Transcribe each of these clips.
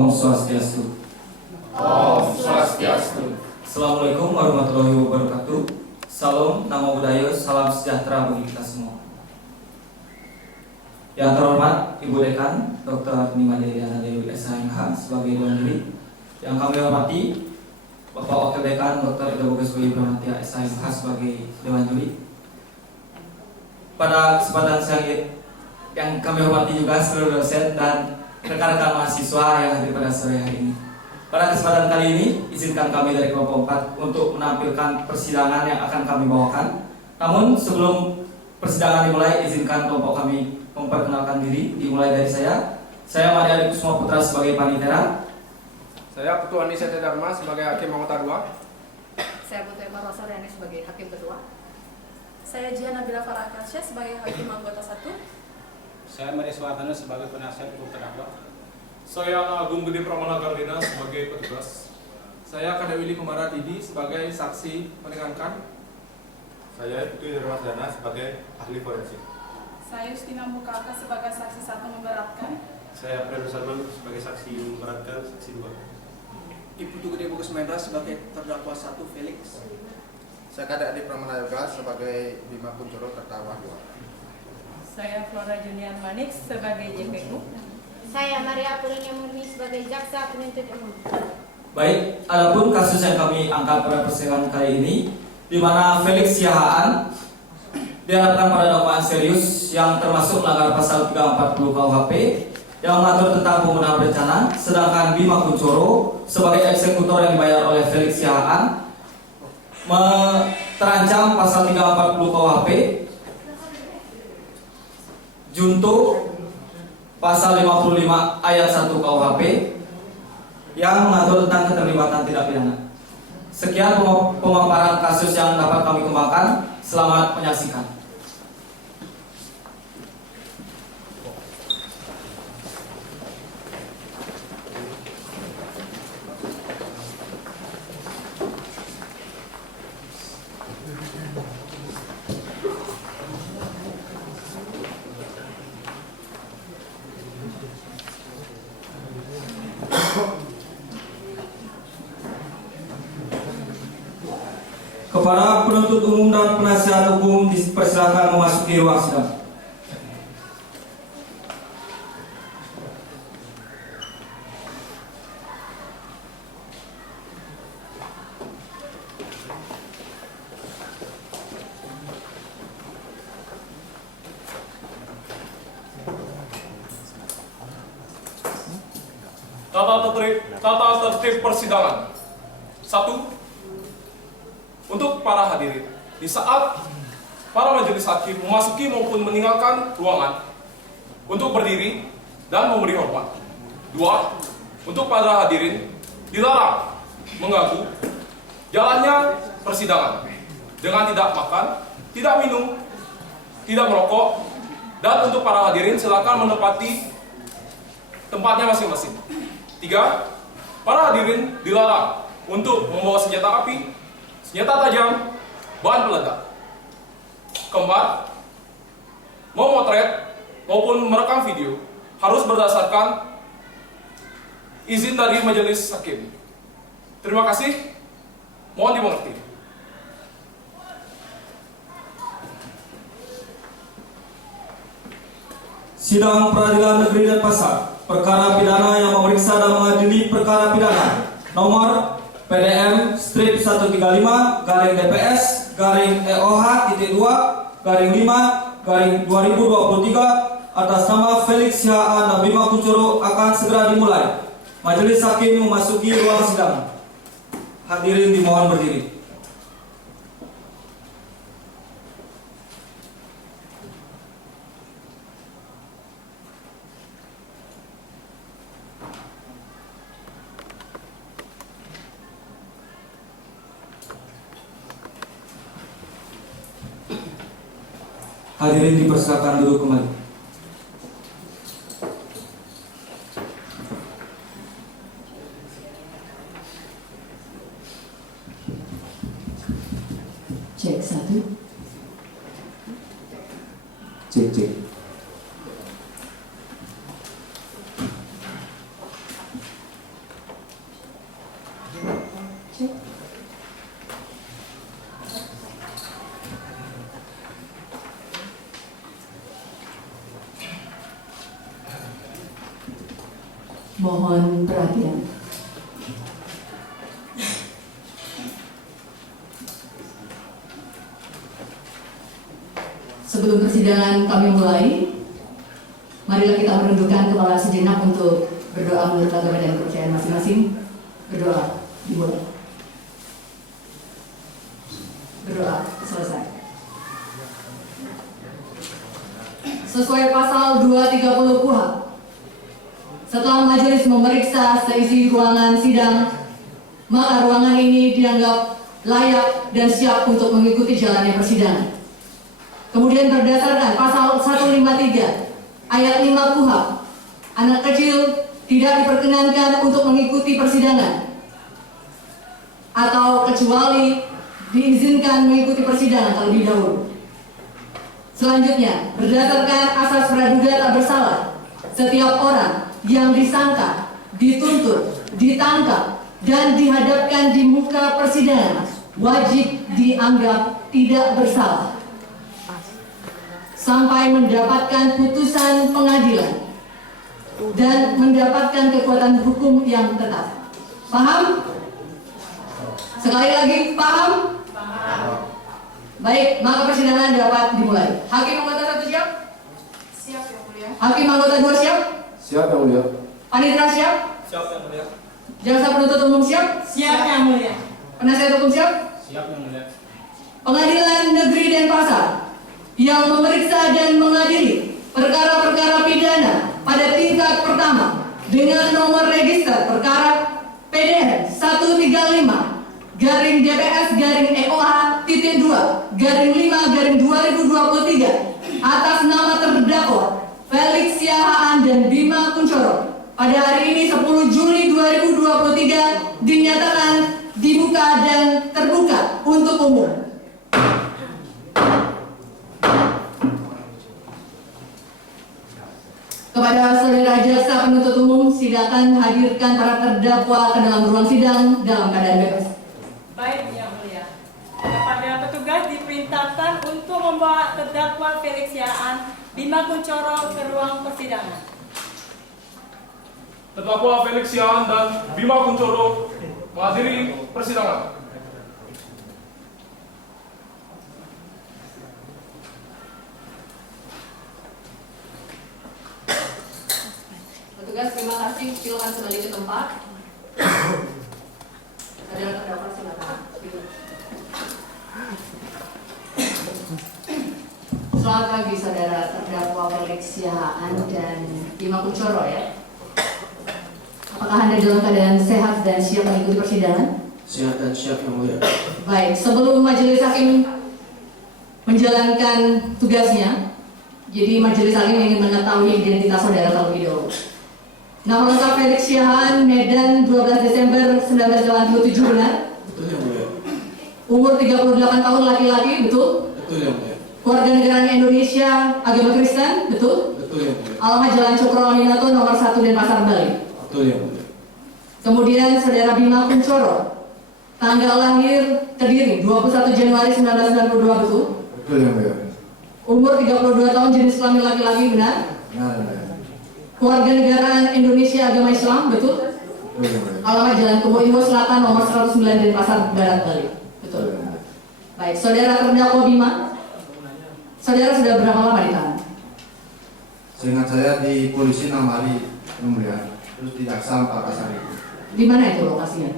Om Swastiastu. Om Swastiastu. Assalamualaikum warahmatullahi wabarakatuh. Salam, Namo Buddhaya, salam sejahtera bagi kita semua. Yang terhormat Ibu Dekan Dr. Nimade Diana Dewi SHMH sebagai Dewan Juri. Yang kami hormati Bapak Wakil Dekan Dr. Ida Bogas Bayu Brahmatia SHMH sebagai Dewan Juri. Pada kesempatan yang kami hormati juga seluruh dosen dan rekan-rekan mahasiswa yang hadir pada sore hari ini. Pada kesempatan kali ini, izinkan kami dari kelompok 4 untuk menampilkan persidangan yang akan kami bawakan. Namun sebelum persidangan dimulai, izinkan kelompok kami memperkenalkan diri. Dimulai dari saya Madi Ali Kusuma Putra sebagai panitera. Saya Putu Andi Setya Dharma sebagai Hakim Anggota 2. Saya Putu Emma Rosariani sebagai Hakim kedua. Saya Jihan Nabila Farah Akarsya sebagai Hakim Anggota 1. Saya Maria Suwardana sebagai penasihat hukum terdakwa. Saya Agung Gede Pramana Gardena sebagai petugas. Saya Kadewili Kumaratidi sebagai saksi meringankan. Saya Putu Ramadana sebagai ahli forensik. Saya Justina Mukaka sebagai saksi 1 memberatkan. Saya Fredro Salman sebagai saksi memberatkan, saksi 2. Ibu Gede Bukus Mendra sebagai terdakwa 1 Felix. Saya Kadek Adi Pramana Yoga sebagai Bima Kuncoro terdakwa 2. Saya Flora Junian Manik sebagai JPU. Saya Maria Purnia Murni sebagai jaksa penuntut umum. Baik, adapun kasus yang kami angkat pada persidangan kali ini, di mana Felix Siahaan diharapkan pada dakwaan serius yang termasuk melanggar pasal 340 KUHP yang mengatur tentang pembunuhan berencana, sedangkan Bima Kuncoro sebagai eksekutor yang dibayar oleh Felix Siahaan terancam pasal 340 KUHP junto pasal 55 ayat 1 KUHP yang mengatur tentang keterlibatan tindak pidana. Sekian pemaparan kasus yang dapat kami kembangkan. Selamat menyaksikan. Kepada penuntut umum dan penasihat hukum dipersilakan memasuki ruang sidang. Tata tertib persidangan. 1. Untuk para hadirin, di saat para majelis hakim memasuki maupun meninggalkan ruangan untuk berdiri dan memberi hormat. 2. Untuk para hadirin dilarang mengganggu jalannya persidangan dengan tidak makan, tidak minum, tidak merokok, dan untuk para hadirin silakan menempati tempatnya masing-masing. 3. Para hadirin dilarang untuk membawa senjata api, senjata tajam, bahan peledak. 4. Memotret maupun merekam video harus berdasarkan izin dari majelis hakim. Terima kasih. Mohon dimengerti. Sidang Peradilan Negeri Denpasar, perkara pidana yang memeriksa dan mengadili perkara pidana nomor PDM strip 135 garing DPS garing EOH titik 2 garing 5 garing 2023 atas nama Felix Siahaan dan Bima Kuncoro akan segera dimulai. Majelis hakim memasuki ruang sidang. Hadirin dimohon berdiri. Hadirin dipersilakan duduk kembali. Cek 1. Cek. Mohon perhatian. Sebelum persidangan kami mulai, marilah kita menundukkan kepala sejenak untuk berdoa menurut agama dan kepercayaan masing-masing. Berdoa, dimulai. Berdoa, selesai. Sesuai pasal 230 KUHP, setelah majelis memeriksa seisi ruangan sidang, maka ruangan ini dianggap layak dan siap untuk mengikuti jalannya persidangan. Kemudian berdasarkan pasal 153 ayat 5 KUHP, anak kecil tidak diperkenankan untuk mengikuti persidangan atau kecuali diizinkan mengikuti persidangan terlebih dahulu. Selanjutnya, berdasarkan asas praduga tak bersalah, setiap orang yang disangka, dituntut, ditangkap, dan dihadapkan di muka persidangan wajib dianggap tidak bersalah sampai mendapatkan putusan pengadilan dan mendapatkan kekuatan hukum yang tetap. Paham? Sekali lagi, paham? Paham. Baik, maka persidangan dapat dimulai. Hakim anggota 1 siap? Siap, Yang Mulia. Hakim anggota 2 siap? Siap Yang Mulia. Panitera siap? Siap Yang Mulia. Jaksa penuntut umum siap? Siap, Yang Mulia. Penasihat hukum siap? Siap Yang Mulia. Pengadilan Negeri Denpasar yang memeriksa dan mengadili perkara-perkara pidana pada tingkat pertama dengan nomor register perkara PDN 135-EOH-2-5-2023 atas nama terdakwa Felix Siahaan dan Bima Kunchoro pada hari ini 10 Juli 2023 dinyatakan dibuka dan terbuka untuk umum. Kepada saudara jaksa penuntut umum, silakan hadirkan para terdakwa ke dalam ruang sidang dalam keadaan bebas. Baik, Yang Mulia. Kepada petugas diperintahkan untuk membawa terdakwa Felix Siahaan Bima Kunchoro ke ruang persidangan. Terdakwa Felix Siahaan dan Bima Kunchoro menghadiri persidangan. Petugas, terima kasih. Silakan kembali ke tempat. Saudara terdakwa, silakan. Selamat pagi, saudara terdakwa Felix Siahaan dan Bima Kunchoro ya. Apakah Anda dalam keadaan sehat dan siap mengikuti persidangan? Sehat dan siap Yang Mulia. Baik, sebelum majelis hakim menjalankan tugasnya, jadi majelis hakim ingin mengetahui identitas saudara terlebih dahulu. Nama lengkap Felix Siahaan, Medan, 12 Desember 1987, benar? Betul Yang Mulia. Umur 38 tahun, laki-laki, betul? Betul Yang Mulia. Keluarga negaraan Indonesia, agama Kristen, betul? Betul Yang Mulia. Alamat Jalan Cokroaminoto nomor 1 Denpasar, Bali. Betul Yang Mulia. Kemudian saudara Bima Kunchoro, tanggal lahir Kediri 21 Januari 1992, betul? Betul Yang Mulia. Umur 32 tahun, jenis kelamin laki-laki, benar? Benar Yang Mulia. Keluarga negaraan Indonesia, agama Islam, betul? Betul Yang Mulia. Alamat Jalan Kebo Ingo Selatan nomor 109 Denpasar Barat, Bali. Betul. Baik, saudara terdakwa Bima, saudara sudah berapa lama ditahan? Seingat saya di polisi 6 hari Yang Mulia. Terus di jaksa 14 hari. Di mana itu lokasinya?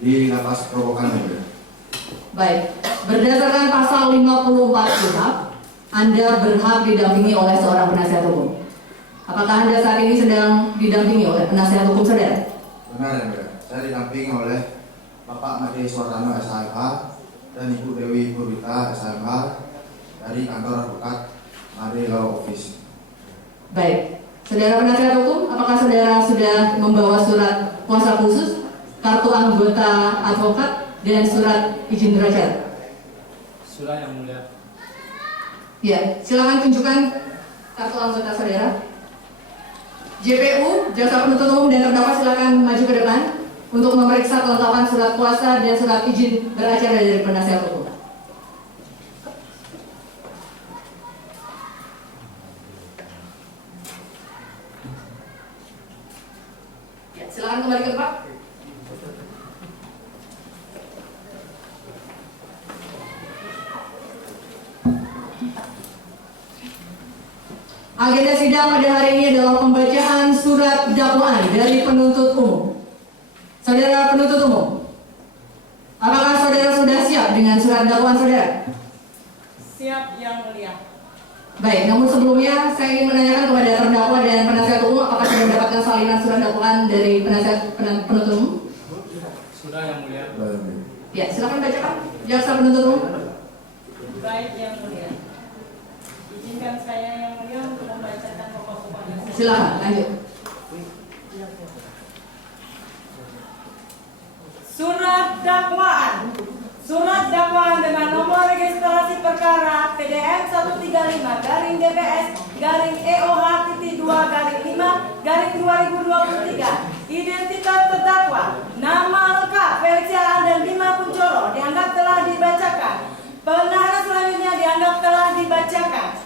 Di lapas Kerobokan Yang Mulia. Baik, berdasarkan pasal 54 KUHP, Anda berhak didampingi oleh seorang penasihat hukum. Apakah Anda saat ini sedang didampingi oleh penasihat hukum saudara? Benar Yang Mulia. Saya didampingi oleh Bapak Made Suwartano SHMH dan Ibu Dewi Purwita SHMH dari kantor advokat Made Law Office. Baik, saudara penasihat hukum, apakah saudara sudah membawa surat kuasa khusus, kartu anggota advokat, dan surat izin belajar? Sudah Yang Mulia. Ya, silakan tunjukkan kartu anggota saudara. JPU, jaksa penuntut umum dan terdakwa silakan maju ke depan untuk memeriksa kelengkapan surat kuasa dan surat izin beracara dari penasihat hukum. Silakan kembali ke tempat. Agenda sidang pada hari ini adalah pembacaan surat dakwaan dari penuntut umum. Saudara penuntut umum, apakah saudara sudah siap dengan surat dakwaan saudara? Siap, Yang Mulia. Baik, namun sebelumnya saya ingin menanyakan kepada terdakwa dan penasihat umum apakah sudah mendapatkan salinan surat dakwaan dari penuntut umum? Sudah, Yang Mulia. Ya, silakan bacakan. Jaksa penuntut umum. Baik, Yang Mulia. Izinkan saya, Yang Mulia, untuk membacakan pokok-pokoknya. Silakan, lanjut. Surat dakwaan. Surat dakwaan dengan nomor registrasi perkara PDM 135-DPS-EOH-2-5-2023. Identitas terdakwa, nama lengkap Feliciaan dan Bima Kunchoro dianggap telah dibacakan. Penahanan selanjutnya dianggap telah dibacakan.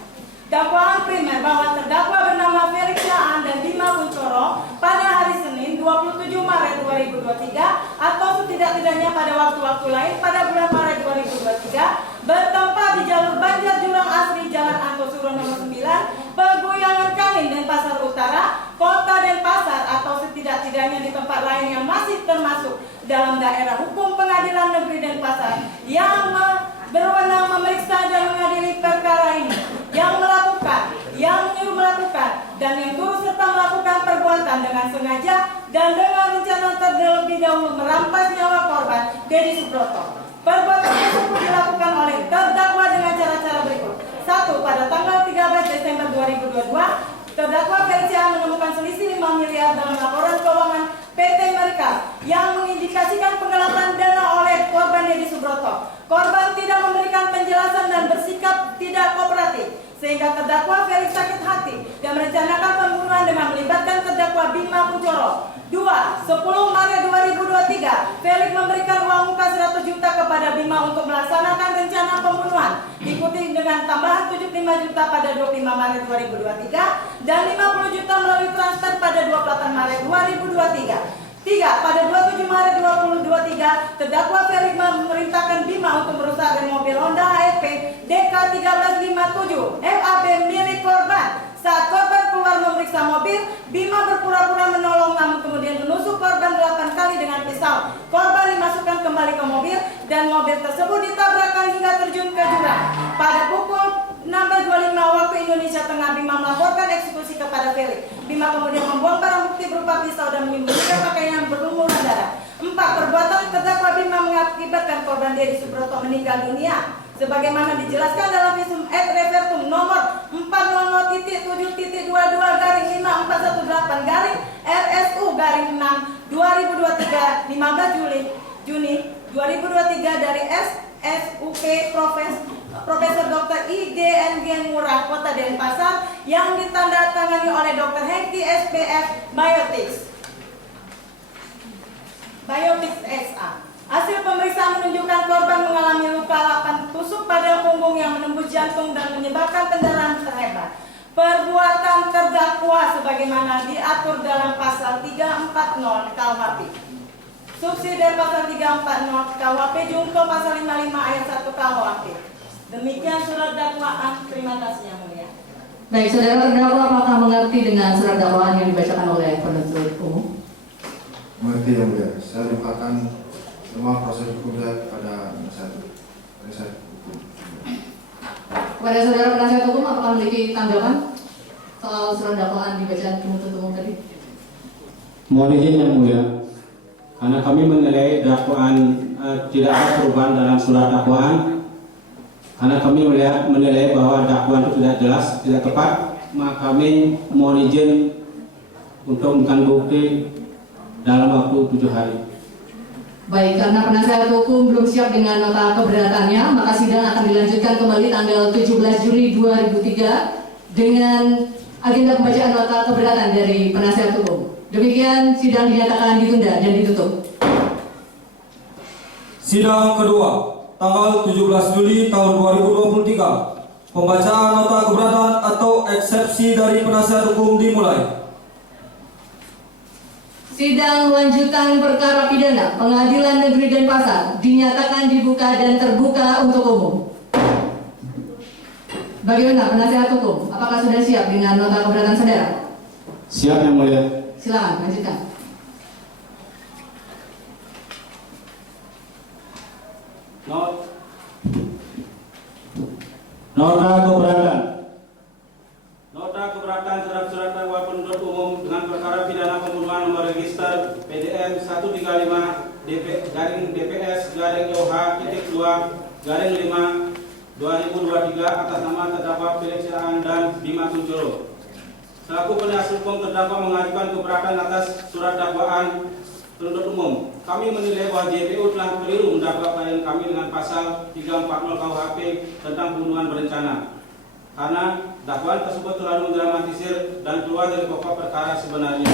Dakwaan primer bahwa terdakwa bernama Feliciaan dan Bima Kunchoro pada hari Senin 27 Maret 2023 atau setidak-tidaknya pada waktu-waktu lain pada bulan Maret 2023 bertempat di jalur Banjar Jurang Asri Jalan Antosuro nomor 9 Peguyangan Kanin Denpasar Utara, Kota Denpasar atau setidak-tidaknya di tempat lain yang masih termasuk dalam daerah hukum Pengadilan Negeri Denpasar yang berwenang memeriksa dan mengadili perkara ini, yang melakukan, yang menyuruh melakukan, dan yang turut serta melakukan perbuatan dengan sengaja dan dengan rencana terlebih dahulu merampas nyawa korban Dedi Subroto. Perbuatan tersebut dilakukan oleh terdakwa dengan cara-cara berikut. 1. Pada tanggal 13 Desember 2022, terdakwa Feliciaan menemukan selisih 5 miliar dalam laporan keuangan PT Mereka yang mengindikasikan penggelapan dana oleh korban Dedi Subroto. Korban tidak memberikan penjelasan dan bersikap tidak kooperatif, sehingga terdakwa Felix sakit hati dan merencanakan pembunuhan dengan melibatkan terdakwa Bima Kunchoro. 2. 10 Maret 2023, Felix memberikan uang muka 100 juta kepada Bima untuk melaksanakan rencana pembunuhan, diikuti dengan tambahan 75 juta pada 25 Maret 2023 dan 50 juta melalui transfer pada 28 Maret 2023. 3. Pada 27 Maret 2023, terdakwa Felix memerintahkan Bima untuk merusak rem mobil Honda HRV DK1357 FAB milik korban. Saat korban keluar memeriksa mobil, Bima berpura-pura menolong namun kemudian menusuk korban 8 kali dengan pisau. Korban dimasukkan kembali ke mobil dan mobil tersebut ditabrakkan hingga terjun ke jurang. Pada pukul 16.25 waktu Indonesia Tengah, Bima melaporkan eksekusi kepada Felix. Bima kemudian membuang barang bukti berupa pisau dan menyembunyikan pakaian yang berlumuran darah. 4. Perbuatan terdakwa Bima mengakibatkan korban Dedi Subroto meninggal dunia, sebagaimana dijelaskan dalam visum et repertum nomor 400.22-RSU-6 15 Juni 2023 dari SSUP Profesor Dr. I.G.N.G. Ngurah Kota Denpasar yang ditandatangani oleh Dr. Hengki SPF Biotics SA. Hasil pemeriksaan menunjukkan korban mengalami luka 8 tusuk pada punggung yang menembus jantung dan menyebabkan pendarahan terhebat. Perbuatan terdakwa sebagaimana diatur dalam pasal 340 KUHP. Subsidi pasal 340 KUHP Junto pasal 55 ayat 1 KUHP. Demikian surat dakwaan. Terima kasih Yang Mulia. Baik, saudara terdakwa apakah mengerti dengan surat dakwaan yang dibacakan oleh penuntut umum? Mengerti Yang Mulia. Saya limpahkan semua proses hukum saya kepada penasihat hukum. Kepada saudara penasihat hukum, apakah memiliki tanggapan soal surat dakwaan dibacakan penuntut umum tadi? Mohon izin Yang Mulia, karena kami menilai dakwaan tidak ada perubahan dalam surat dakwaan. Karena kami menilai bahwa dakwaan itu tidak jelas, tidak tepat, maka kami mohon izin untuk memberikan bukti dalam waktu 7 hari. Baik, karena penasihat hukum belum siap dengan nota keberatannya, maka sidang akan dilanjutkan kembali tanggal 17 Juli 2003 dengan agenda pembacaan nota keberatan dari penasihat hukum. Demikian sidang dinyatakan ditunda dan ditutup. Sidang kedua, tanggal 17 Juli tahun 2023. Pembacaan nota keberatan atau eksepsi dari penasihat hukum dimulai. Sidang lanjutan perkara pidana Pengadilan Negeri Denpasar dinyatakan dibuka dan terbuka untuk umum. Bagaimana penasihat hukum? Apakah sudah siap dengan nota keberatan saudara? Siap Yang Mulia. Silakan lanjutkan. Nota keberatan. Nota keberatan terhadap surat dakwaan penuntut umum dengan perkara pidana pembunuhan nomor register PDM 135-DPS-2-2-5-2023 atas nama terdakwa Felix Siaan dan Bima Kunchoro. Selaku penasihat hukum terdakwa mengajukan keberatan atas surat dakwaan penuntut umum. Kami menilai bahwa JPU telah keliru mendakwa klien kami dengan pasal 340 KUHP tentang pembunuhan berencana. Karena dakwaan tersebut terlalu mendramatisir dan keluar dari pokok perkara sebenarnya.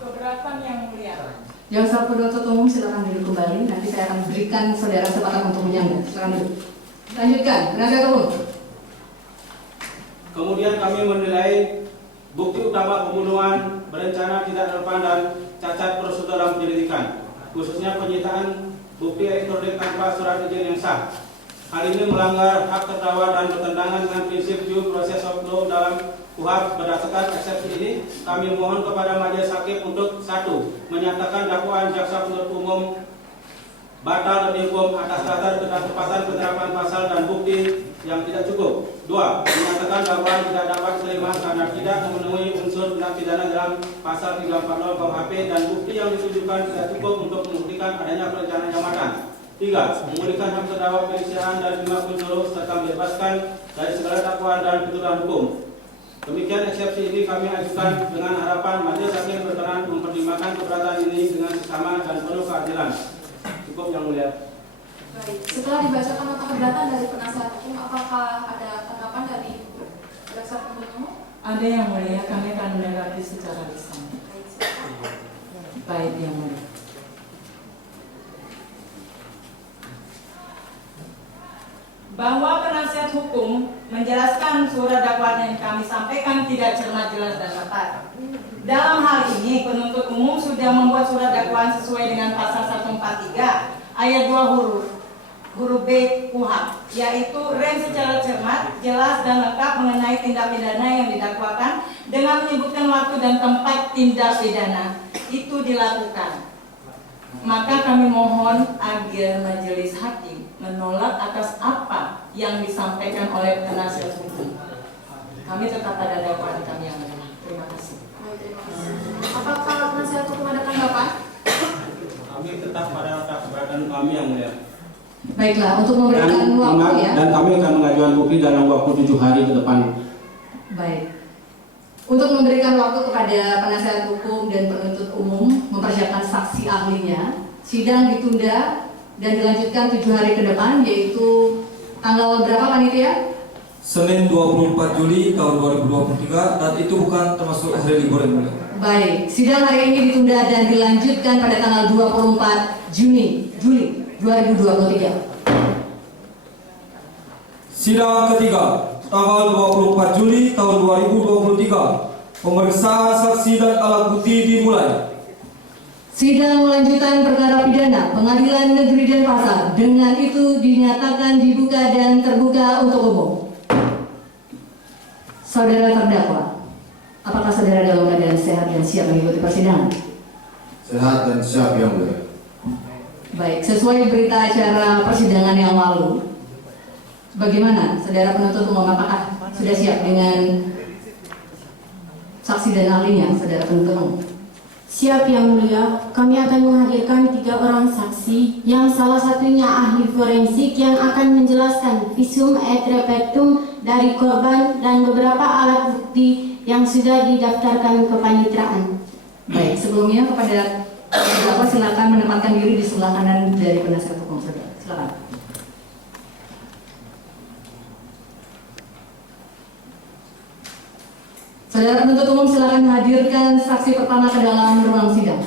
Keberatan Yang Mulia. Yang satu penuntut umum silakan duduk kembali. Nanti saya akan berikan saudara kesempatan untuk menyangga. Silakan duduk. Lanjutkan, penasihat umum. Kemudian kami menilai bukti utama pembunuhan berencana tidak relevan dan cacat prosedur dalam penyelidikan, khususnya penyitaan bukti elektronik tanpa surat izin yang sah. Hal ini melanggar hak terdakwa dan bertentangan dengan prinsip due process of law dalam KUHP. Berdasarkan eksepsi ini, kami mohon kepada majelis hakim untuk 1. Menyatakan dakwaan jaksa penuntut umum batal demi hukum atas dasar ketidaktepasan penerapan pasal dan bukti yang tidak cukup. 2. Menyatakan dakwaan tidak dapat diterima karena tidak memenuhi unsur tindak pidana dalam pasal 340 KUHP dan bukti yang ditujukan tidak cukup untuk membuktikan adanya perencanaan jabatan. 3. Memulihkan hak terdakwa Felix Siaan dan Bima Kunchoro serta membebaskan dari segala dakwaan dan tuntutan hukum. Demikian eksepsi ini kami ajukan dengan harapan majelis hakim berkenan mempertimbangkan keberatan ini dengan sesama dan penuh keadilan. Cukup Yang Mulia. Baik, setelah dibacakan nota keberatan dari penasihat hukum, apakah ada tanggapan dari jaksa penuntut umum? Ada Yang Mulia, kami akan menanggapi secara lisan. Baik Yang Mulia. Bahwa penasihat hukum menjelaskan surat dakwaan yang kami sampaikan tidak cermat, jelas, dan tepat. Dalam hal ini, penuntut umum sudah membuat surat dakwaan sesuai dengan pasal 143 ayat 2 huruf B KUHP, yaitu rem secara cermat, jelas, dan lengkap mengenai tindak pidana yang didakwakan dengan menyebutkan waktu dan tempat tindak pidana itu dilakukan. Maka kami mohon agar majelis hakim menolak atas apa yang disampaikan oleh penasihat hukum. Kami tetap pada dakwaan kami yang ada. Terima kasih. Apakah penasihat hukum ada tanggapan? Kami tetap pada keberatan kami Yang Mulia. Baiklah, untuk memberikan waktu ya. Dan kami akan mengajukan bukti dalam waktu 7 hari ke depan. Baik. Untuk memberikan waktu kepada penasihat hukum dan penuntut umum mempersiapkan saksi ahlinya, sidang ditunda dan dilanjutkan 7 hari ke depan, yaitu tanggal berapa panitia? Senin 24 Juli tahun 2023, dan itu bukan termasuk hari libur Yang Mulia. Baik, sidang hari ini ditunda dan dilanjutkan pada tanggal 24 Juli 2023. Sidang ketiga tanggal 24 Juli tahun 2023. Pemeriksaan saksi dan alat bukti dimulai. Sidang lanjutan perkara pidana Pengadilan Negeri Denpasar dengan itu dinyatakan dibuka dan terbuka untuk umum. Saudara terdakwa, apakah saudara dalam keadaan sehat dan siap mengikuti persidangan? Sehat dan siap Yang Mulia. Baik, sesuai berita acara persidangan yang lalu, bagaimana saudara penuntut umum, apakah sudah siap dengan saksi dan ahlinya, saudara penuntut umum? Siap Yang Mulia, kami akan menghadirkan 3 orang saksi yang salah satunya ahli forensik yang akan menjelaskan visum et repertum dari korban dan beberapa alat bukti yang sudah didaftarkan ke panitiaan. Baik, sebelumnya kepada terdakwa silakan menempatkan diri di sebelah kanan dari penasihat hukum saudara. Silakan. Saudara penuntut umum silakan hadirkan saksi pertama ke dalam ruang sidang.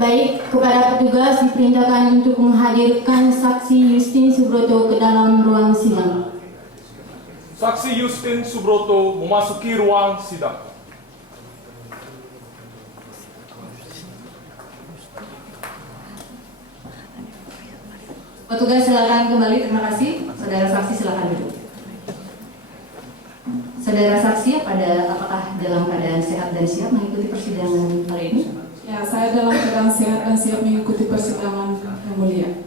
Baik, kepada petugas diperintahkan untuk menghadirkan saksi Justin Subroto ke dalam ruang sidang. Saksi Justin Subroto memasuki ruang sidang. Petugas silakan kembali, terima kasih. Saudara saksi silakan duduk. Saudara saksi, apakah dalam keadaan sehat dan siap mengikuti persidangan kali ini? Ya, saya dalam keadaan sehat dan siap mengikuti persidangan yang mulia.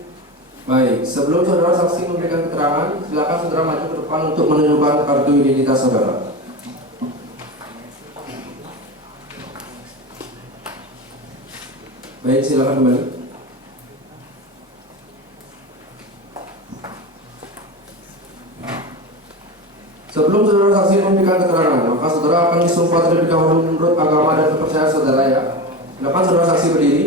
Baik, sebelum saudara saksi memberikan keterangan, silakan saudara maju ke depan untuk menunjukkan kartu identitas saudara. Baik, silakan kembali. Sebelum saudara saksi memberikan keterangan, maka saudara akan disumpah terlebih dahulu menurut agama dan kepercayaan saudara ya. Silakan saudara saksi berdiri.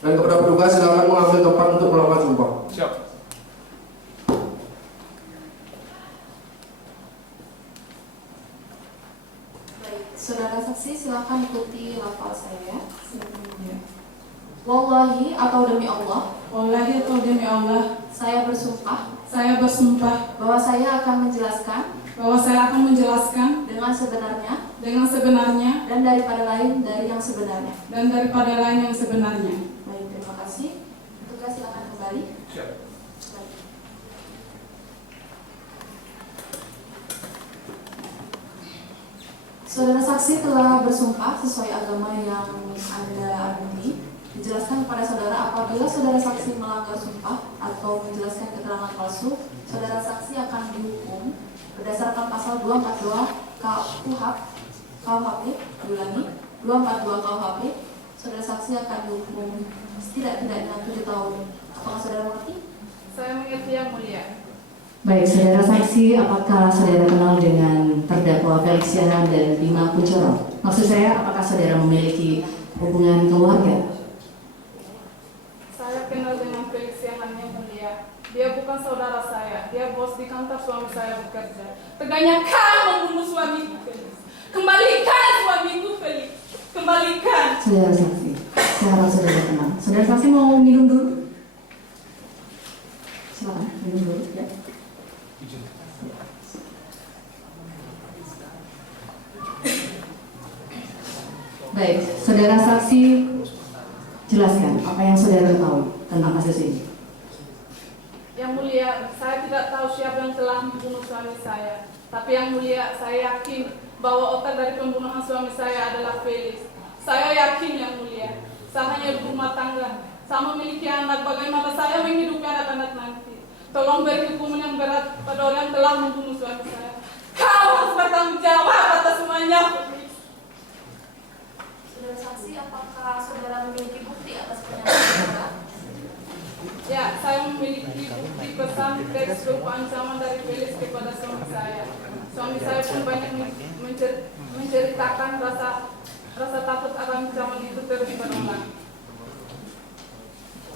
Dan kepada petugas silakan mengambil tempat untuk melakukan sumpah. Siap. Baik, saudara saksi silakan ikuti lafal saya. Wallahi atau demi Allah. Wallahi atau demi Allah. Saya bersumpah. Saya bersumpah bahwa saya akan menjelaskan. Bahwa saya akan menjelaskan dengan sebenarnya. Dengan sebenarnya. Dan daripada lain dari yang sebenarnya. Dan daripada lain yang sebenarnya. Baik, terima kasih. Petugas silakan kembali. Siap. Baik. Saudara saksi telah bersumpah sesuai agama yang Anda agumi. Dijelaskan kepada saudara apabila saudara saksi melanggar sumpah atau menjelaskan keterangan palsu, saudara saksi akan dihukum berdasarkan pasal 242 KUHP, diulangi, 242 KUHP, saudara saksi akan dihukum setidak-tidaknya 7 tahun. Apakah saudara mengerti? Saya mengerti yang mulia. Baik, saudara saksi, apakah saudara kenal dengan terdakwa Feliciana dan Bima Kuncoro? Maksud saya, apakah saudara memiliki hubungan keluarga? Saya kenal dengan Feliciana yang mulia. Dia bukan saudara saya. Dia bos di kantor suami saya bekerja. Tegaknya kau membunuh suamiku, Felix. Kembalikan suamiku, Felix. Kembalikan. Saudara saksi, saya harap saudara kenal. Saudara saksi mau minum dulu? Silakan, minum dulu ya. Baik, saudara saksi jelaskan apa yang saudara tahu tentang kasus ini. Yang mulia, saya tidak tahu siapa yang telah membunuh suami saya. Tapi yang mulia, saya yakin bahwa otak dari pembunuhan suami saya adalah Felix. Saya yakin yang mulia. Saya hanya berumah tangga. Saya memiliki anak. Bagaimana saya menghidupi anak-anak nanti? Tolong beri hukuman yang berat pada orang yang telah membunuh suami saya. Kau harus bertanggung jawab atas semuanya, Felix. Saudara saksi, apakah saudara memiliki bukti atas pernyataan saudara? Ya, saya memiliki bukti pesan teks berupa ancaman dari Felix kepada suami saya. Suami saya pun banyak menceritakan rasa takut akan ancaman itu terus berulang.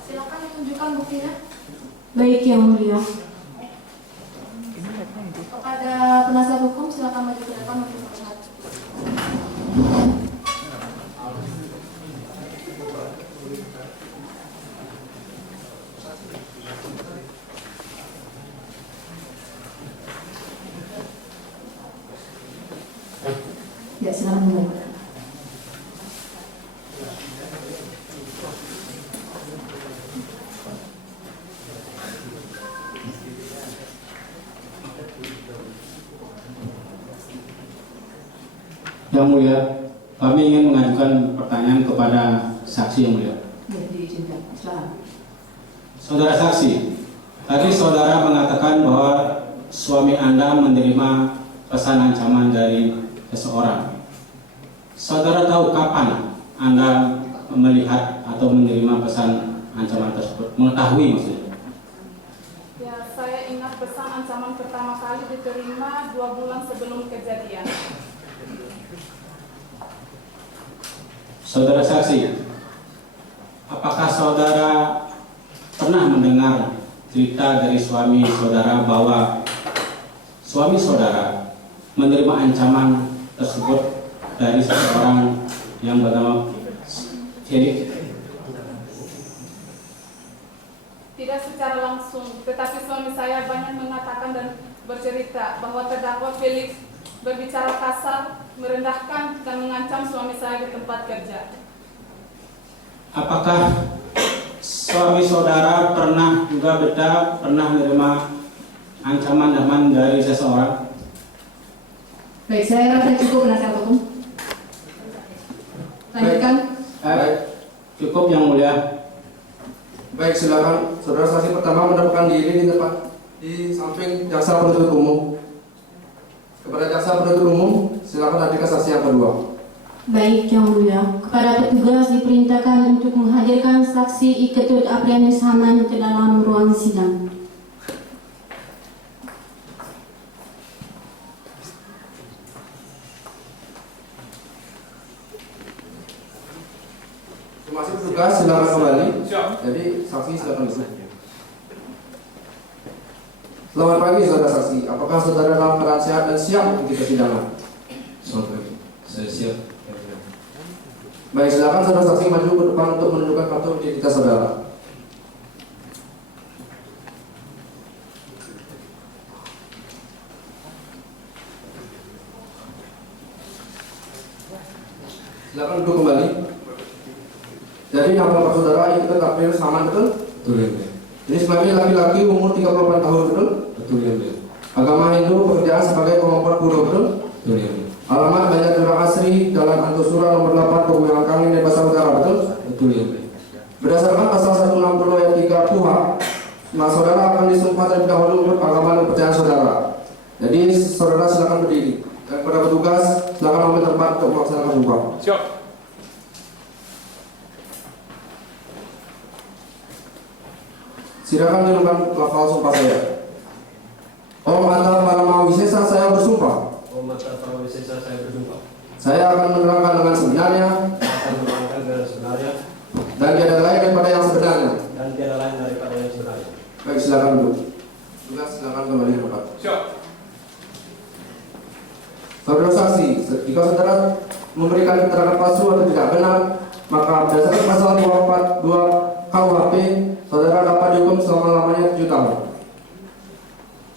Silakan tunjukkan buktinya. Baik yang mulia. Kepada penasihat hukum silakan maju ke depan untuk melihat. Ya, silakan mulai. Yang mulia, kami ingin mengajukan pertanyaan kepada saksi yang mulia. Ya, diizinkan. Silakan. Saudara saksi, tadi saudara mengatakan bahwa suami Anda menerima pesan ancaman dari seseorang. Saudara tahu kapan Anda melihat atau menerima pesan ancaman tersebut? Mengetahui maksudnya? Ya, saya ingat pesan ancaman pertama kali diterima 2 bulan sebelum kejadian. Saudara saksi, apakah saudara pernah mendengar cerita dari suami saudara bahwa suami saudara menerima ancaman tersebut dari seseorang yang bernama Felix? Tidak secara langsung, tetapi suami saya banyak mengatakan dan bercerita bahwa terdakwa Felix berbicara kasar, merendahkan dan mengancam suami saya di tempat kerja. apakah suami saudara pernah juga pernah menerima ancaman dari seseorang? Baik, saya rasa cukup penasihat hukum. Lanjutkan. Baik. Cukup Yang Mulia. Baik, silakan saudara saksi pertama mendapatkan diri di samping jaksa penuntut umum. Kepada jaksa penuntut umum, silakan hadirkan saksi yang kedua. Baik Yang Mulia, kepada petugas diperintahkan untuk menghadirkan saksi Iketut Aprianus Haman ke dalam ruang sidang. Masih petugas silakan kembali. Siap. Jadi saksi silakan duduk. Selamat pagi saudara saksi. Apakah saudara dalam keadaan sehat dan siap untuk persidangan? Selamat pagi. Saya siap. Baik, silakan saudara saksi maju ke depan untuk menunjukkan kartu identitas saudara. Silakan duduk kembali. Jadi nama bapak saudara Iketut Aprianus Haman, betul? Betul ya Mulia. Jadi sebagai laki-laki umur 38 tahun, betul? Betul ya Mulia. Agama Hindu, pekerjaan sebagai pengoper kuda, betul? Betul ya Mulia. Alamat Banjar Jurang Asri, Jalan Antusura nomor 8, Pegunungan Kangin, Denpasar Utara, betul? Betul ya Mulia. Berdasarkan pasal 160 ayat 3 KUHP, nah saudara akan disumpah terlebih dahulu menurut agama dan kepercayaan saudara. Jadi saudara silakan berdiri. Dan kepada petugas silakan ambil tempat untuk melaksanakan sumpah. Siap. Silakan dilakukan lafal sumpah saya. Om Atta Paramawisesa saya bersumpah. Om Atta Paramawisesa saya bersumpah. Saya akan menerangkan dengan sebenarnya. Akan menerangkan dengan sebenarnya. Dan tiada lain daripada yang sebenarnya. Dan tiada lain daripada yang sebenarnya. Baik, silakan duduk. Petugas silakan kembali ke tempat. Siap. Saudara saksi, jika saudara memberikan keterangan palsu atau tidak benar, maka berdasarkan pasal 242 KUHP, saudara dapat dihukum selama-lamanya 7 tahun.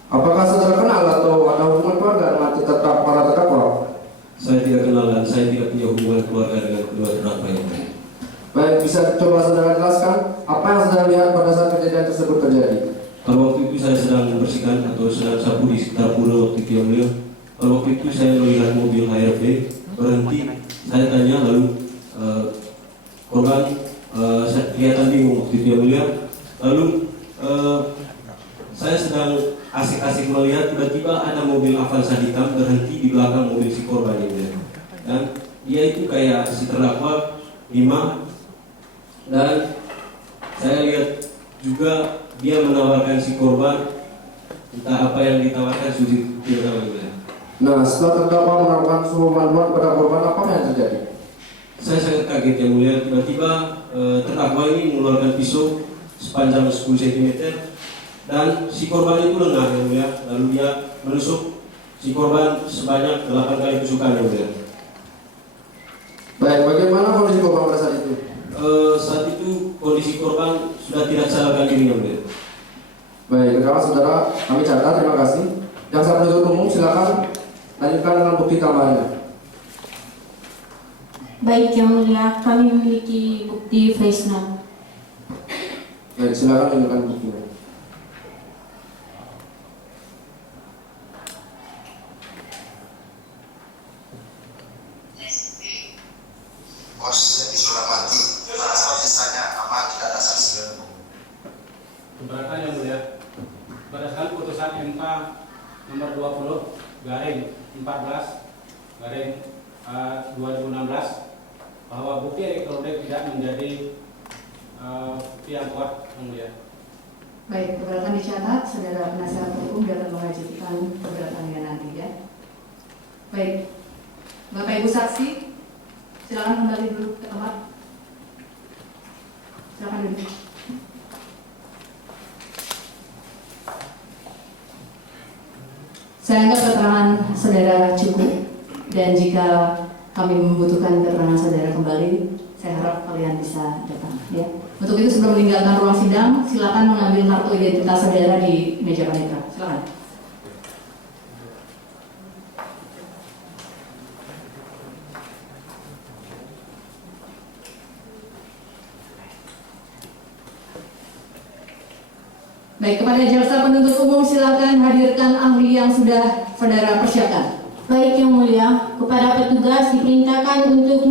Apakah saudara kenal atau ada hubungan keluarga dengan para terdakwa? Saya tidak kenal dan saya tidak punya hubungan keluarga dengan kedua terdakwa yang lain. Baik, bisa coba saudara jelaskan apa yang saudara lihat pada saat kejadian tersebut terjadi? Pada waktu itu saya sedang membersihkan atau sedang sapu di sekitar pulau waktu itu yang mulia. Pada waktu itu saya melihat mobil HRV berhenti. Saya tanya lalu korban saya kelihatan bingung waktu itu yang mulia. Lalu saya sedang asik-asik melihat tiba-tiba ada mobil Avanza hitam berhenti di belakang mobil si korban ini. Dan dia itu kayak si terdakwa Bima. Dan saya lihat juga dia menawarkan si korban, entah apa yang ditawarkan sudah tidak tahu. Nah, setelah terdakwa menawarkan sebuah bantuan kepada korban, apa yang terjadi? Saya sangat kaget yang mulia. Tiba-tiba terdakwa ini mengeluarkan pisau sepanjang 10 cm dan si korban itu lengah yang mulia. Lalu dia menusuk si korban sebanyak 8 kali tusukan yang mulia. Baik, bagaimana kondisi korban pada saat itu? Saat itu kondisi korban sudah tidak sadarkan diri yang mulia. Baik, keterangan saudara kami catat, terima kasih. Jaksa penuntut umum silakan lanjutkan dengan bukti tambahannya. Baik Yang Mulia, kami memiliki bukti Fresna. Baik, silakan tunjukkan buktinya. Bos di Suramati, pada saat sisanya aman, tidak ada saksi. Keberatan Yang Mulia, berdasarkan putusan MK nomor 20/14/2016 bahwa bukti elektronik tidak menjadi bukti yang kuat Yang Mulia. Baik, keberatan dicatat, saudara penasihat hukum dapat mengajukan keberatannya nanti ya. Baik, Bapak Ibu saksi, silakan kembali dulu ke tempat. Silakan duduk. Saya anggap keterangan saudara cukup, dan jika kami membutuhkan keterangan saudara kembali, saya harap kalian bisa datang ya. Untuk itu sebelum meninggalkan ruang sidang, silakan mengambil kartu identitas saudara di meja panitia. Silakan. Baik, kepada jaksa penuntut umum silakan hadirkan ahli yang sudah saudara persiapkan. Baik Yang Mulia, kepada petugas diperintahkan untuk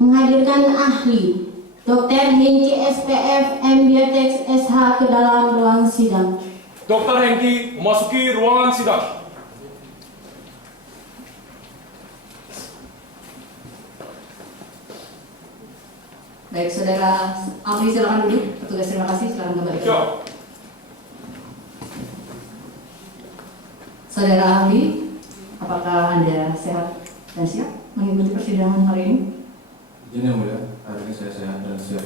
menghadirkan ahli Dr. Hengki SPF MBiotex SH ke dalam ruang sidang. Dr. Hengki memasuki ruangan sidang. Baik, saudara ahli silakan duduk. Petugas terima kasih, silakan kembali. Siap. Saudara ahli, apakah Anda sehat dan siap mengikuti persidangan hari ini? Izin yang mulia, hari ini saya sehat dan siap.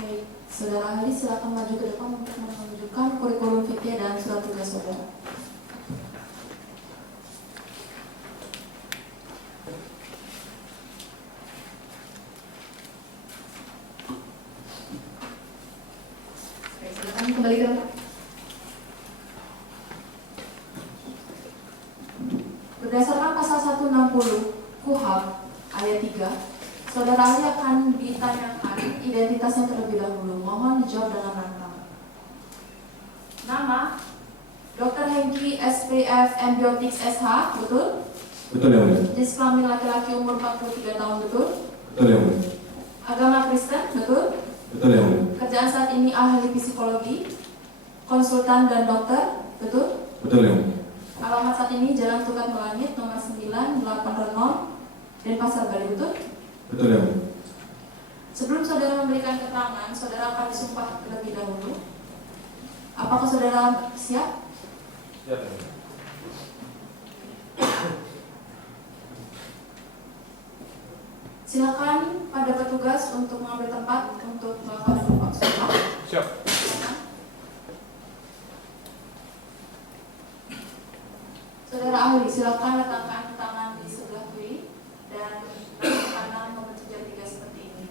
Baik, saudara ahli silakan maju ke depan untuk menunjukkan kurikulum vitae dan surat tugas saudara. Baik, silakan kembali ke tempat. Berdasarkan pasal 160 KUHP ayat 3, saudara ahli akan ditanyakan identitasnya terlebih dahulu. Mohon dijawab dengan lantang. Nama Dr. Hengki SPF Embiotics SH, betul? Betul yang mulia. Jenis kelamin laki-laki umur 43 tahun, betul? Betul yang mulia. Agama Kristen, betul? Betul yang mulia. Kerjaan saat ini ahli psikologi, konsultan dan dokter, betul? Betul yang mulia. Alamat saat ini Jalan Tukat Melangit nomor 9, 8 Renon, Denpasar, Bali, betul? Betul yang mulia. Sebelum saudara memberikan keterangan, saudara akan disumpah terlebih dahulu. Apakah saudara siap? Siap. Silakan pada petugas untuk mengambil tempat untuk melakukan sumpah. Siap. Saudara ahli, silakan letakkan tangan di sebelah kiri dan tangan kanan membentuk jari 3 seperti ini.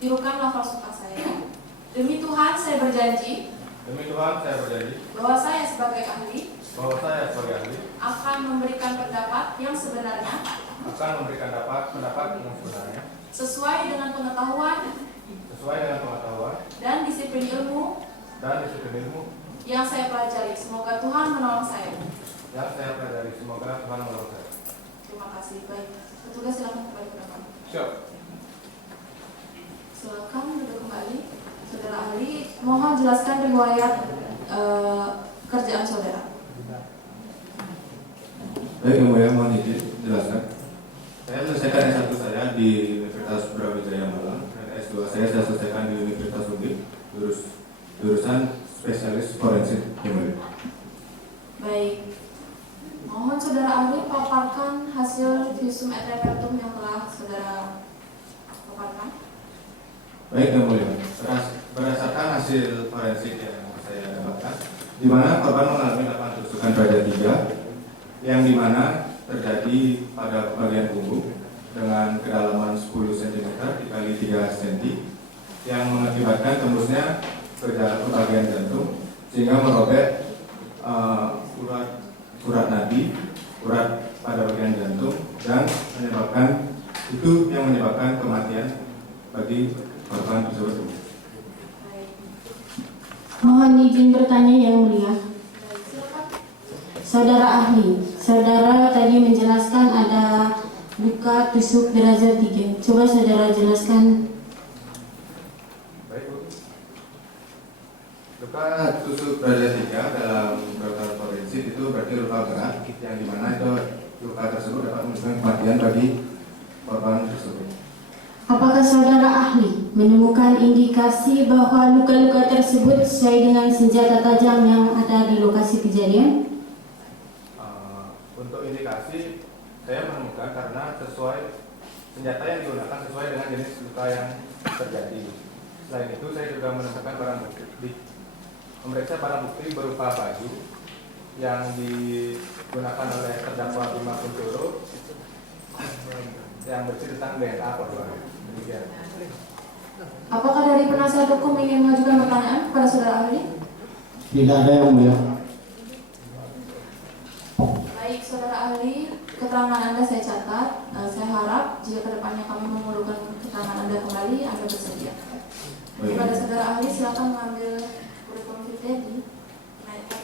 Tirukan lafal sumpah saya. Demi Tuhan saya berjanji. Demi Tuhan saya berjanji Bahwa saya sebagai ahli. bahwa saya sebagai ahli Akan memberikan pendapat yang sebenarnya. akan memberikan pendapat yang sebenarnya Sesuai dengan pengetahuan. Dan disiplin ilmu. Yang saya pelajari. Semoga Tuhan menolong saya. Semoga Tuhan menolong saya. Terima kasih. Baik, petugas silakan kembali ke depan. Siap. Silakan duduk kembali. Saudara ahli, mohon jelaskan riwayat kerjaan saudara. Baik yang mulia, mohon izin jelaskan. Saya selesaikan S1 saya di Universitas Brawijaya Malang dan S2 saya selesaikan di Universitas UGM, jurusan spesialis forensik. Yang mulia. Baik. Mohon saudara ahli paparkan hasil visum et repertum yang telah saudara paparkan. Baik yang mulia, berdasarkan hasil forensik yang saya dapatkan, di mana korban mengalami 8 tusukan pada 3, yang di mana terjadi pada bagian punggung dengan kedalaman 10 cm dikali 3 cm yang mengakibatkan tembusnya ke bagian jantung sehingga merobek urat nadi, urat pada bagian jantung dan menyebabkan kematian bagi korban tersebut. Mohon izin bertanya Yang Mulia. Saudara ahli, saudara tadi menjelaskan ada luka tusuk derajat 3. Coba saudara jelaskan. Baik Bu. Luka tusuk derajat 3 dalam kedokteran forensik itu berarti luka berat yang dimana itu luka tersebut dapat menyebabkan kematian bagi korban tersebut. Apakah saudara ahli menemukan indikasi bahwa luka-luka tersebut sesuai dengan senjata tajam yang ada di lokasi kejadian? Untuk indikasi saya menemukan karena sesuai senjata yang digunakan sesuai dengan jenis luka yang terjadi. Selain itu saya juga menemukan barang bukti, memeriksa barang bukti berupa baju yang digunakan oleh terdakwa Bima Kuncoro yang bersih tentang DNA korban. Demikian. Apakah dari penasihat hukum ingin mengajukan pertanyaan kepada saudara ahli? Tidak ada Yang Mulia. Baik, saudara ahli, keterangan Anda saya catat. Saya harap jika kedepannya kami memerlukan keterangan Anda kembali, Anda bersedia. Kepada saudara ahli, silakan mengambil kurikulum Firdedi naikkan.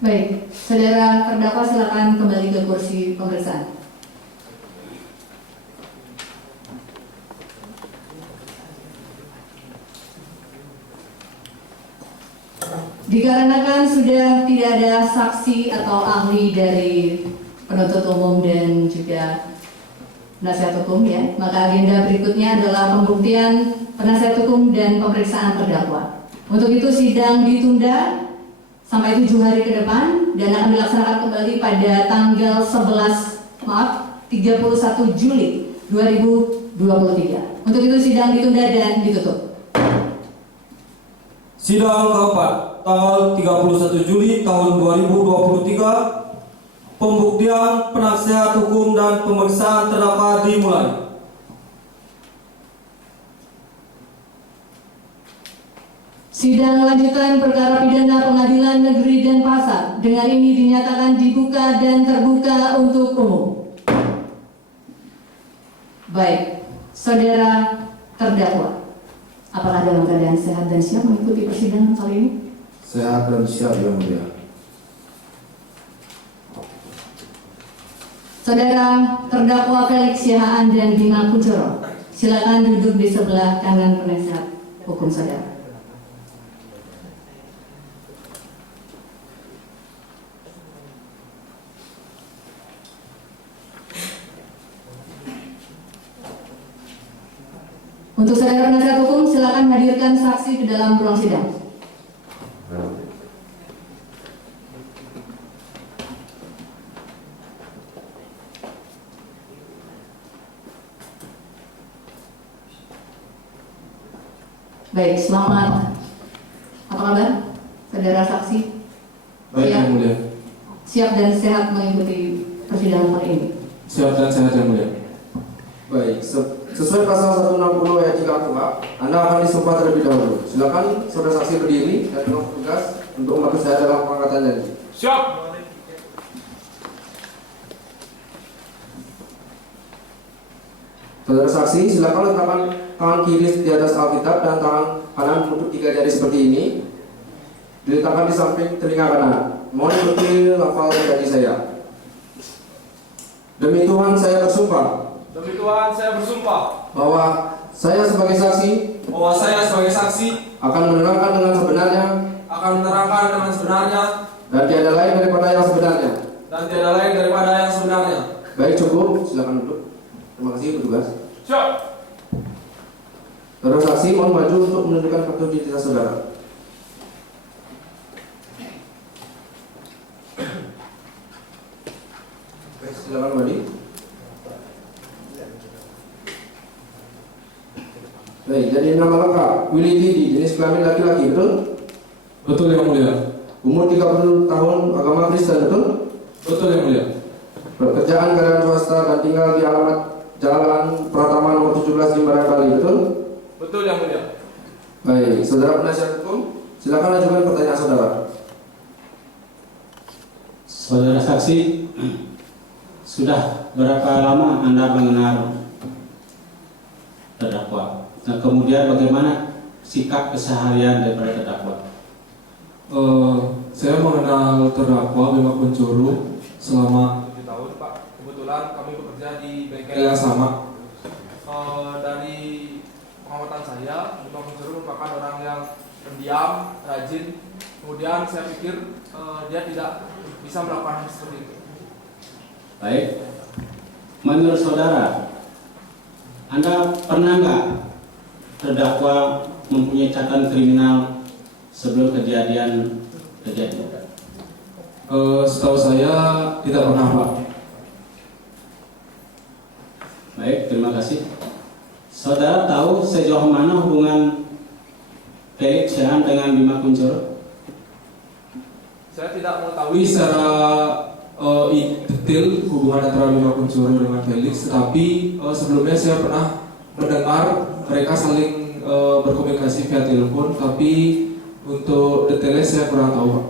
Baik, saudara terdakwa silakan kembali ke kursi pemeriksaan. Dikarenakan sudah tidak ada saksi atau ahli dari penuntut umum dan juga penasihat hukum ya, maka agenda berikutnya adalah pembuktian penasihat hukum dan pemeriksaan terdakwa. Untuk itu sidang ditunda sampai 7 hari ke depan dan akan dilaksanakan kembali pada tanggal 31 Juli 2023. Untuk itu sidang ditunda dan ditutup. Sidang keempat, tanggal 31 Juli tahun 2023, pembuktian penasihat hukum dan pemeriksaan terdakwa dimulai. Sidang lanjutan perkara pidana Pengadilan Negeri Denpasar dengan ini dinyatakan dibuka dan terbuka untuk umum. Baik, saudara terdakwa, apakah dalam keadaan sehat dan siap mengikuti persidangan kali ini? Sehat dan siap, Yang Mulia. Saudara terdakwa Felix Siahaan dan Bima Kunchoro, silakan duduk di sebelah kanan penasihat hukum saudara. Untuk saudara penasihat hukum, silakan hadirkan saksi ke dalam ruang sidang. Baik, selamat. Apa kabar, saudara saksi? Baik, Yang Mulia. Siap dan sehat mengikuti persidangan kali ini? Siap dan sehat, Yang Mulia. Baik, sesuai pasal 160 ayat 3 KUHP, Anda akan disumpah terlebih dahulu. Silakan saudara saksi berdiri dan tolong tugas untuk membantu saya dalam pengangkatan janji. Siap. Saudara saksi, silakan letakkan tangan kiri di atas Alkitab dan tangan kanan menutup 3 jari seperti ini. Diletakkan di samping telinga kanan. Mohon ikuti lafal janji saya. Demi Tuhan saya bersumpah. Demi Tuhan saya bersumpah Bahwa saya sebagai saksi akan menerangkan dengan sebenarnya dan tiada lain daripada yang sebenarnya. Baik, cukup. Silakan duduk. Terima kasih petugas. Siap. Saudara saksi mohon maju untuk menunjukkan kartu identitas saudara. Baik, silakan kembali. Baik, jadi nama lengkap Willy Didi, jenis kelamin laki-laki, betul? Betul, Yang Mulia. Umur 30 tahun, agama Kristen, betul? Betul, Yang Mulia. Pekerjaan karyawan swasta dan tinggal di alamat Jalan Pratama nomor 17 Jimbaran Bali, betul? Betul, Yang Mulia. Baik, saudara penasihat hukum, silakan ajukan pertanyaan saudara. Saudara saksi, sudah berapa lama Anda mengenal terdakwa? Dan kemudian bagaimana sikap keseharian daripada terdakwa? Saya mengenal terdakwa Bima Kunchoro selama 7 tahun, Pak. Kebetulan kami bekerja di bengkel yang sama. Dari pengamatan saya, Bima Kunchoro merupakan orang yang pendiam, rajin. Kemudian saya pikir dia tidak bisa melakukan hal seperti itu. Baik, menurut saudara, Anda pernah nggak terdakwa mempunyai catatan kriminal sebelum kejadian terjadi? Setahu saya tidak pernah, Pak. Baik, terima kasih. Saudara tahu sejauh mana hubungan Felix Siahaan dengan Bima Kunchoro? Saya tidak mengetahui secara detail hubungan antara Bima Kunchoro dengan Felix, tetapi sebelumnya saya pernah mendengar mereka saling berkomunikasi via telepon, tapi untuk detailnya saya kurang tahu, Pak.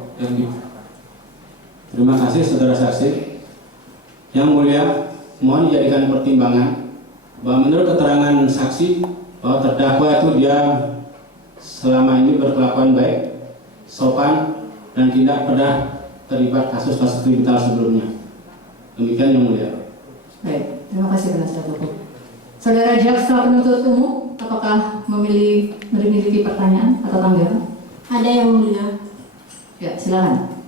Terima kasih saudara saksi. Yang mulia, mohon dijadikan pertimbangan bahwa menurut keterangan saksi bahwa terdakwa itu dia selama ini berkelakuan baik, sopan, dan tidak pernah terlibat kasus-kasus kriminal sebelumnya. Demikian yang mulia. Baik, terima kasih penasihat hukum. Saudara jaksa penuntut umum, apakah memiliki pertanyaan atau tanggapan? Ada yang mulia. Ya, silakan.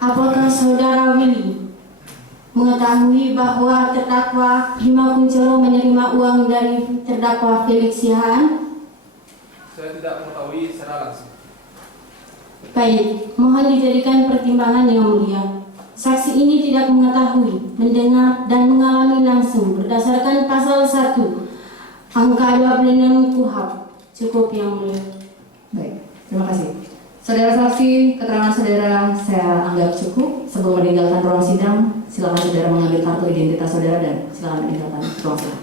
Apakah saudara Willy mengetahui bahwa terdakwa Bima Kunchoro menerima uang dari terdakwa Felix Siahaan? Saya tidak mengetahui secara langsung. Baik, mohon dijadikan pertimbangan yang mulia. Saksi ini tidak mengetahui, mendengar, dan mengalami langsung berdasarkan pasal 1 angka 26 KUHP. Cukup yang mulia. Baik, terima kasih. Saudara saksi, keterangan saudara saya anggap cukup. Sebelum meninggalkan ruang sidang, silakan saudara mengambil kartu identitas saudara dan silakan meninggalkan ruang sidang.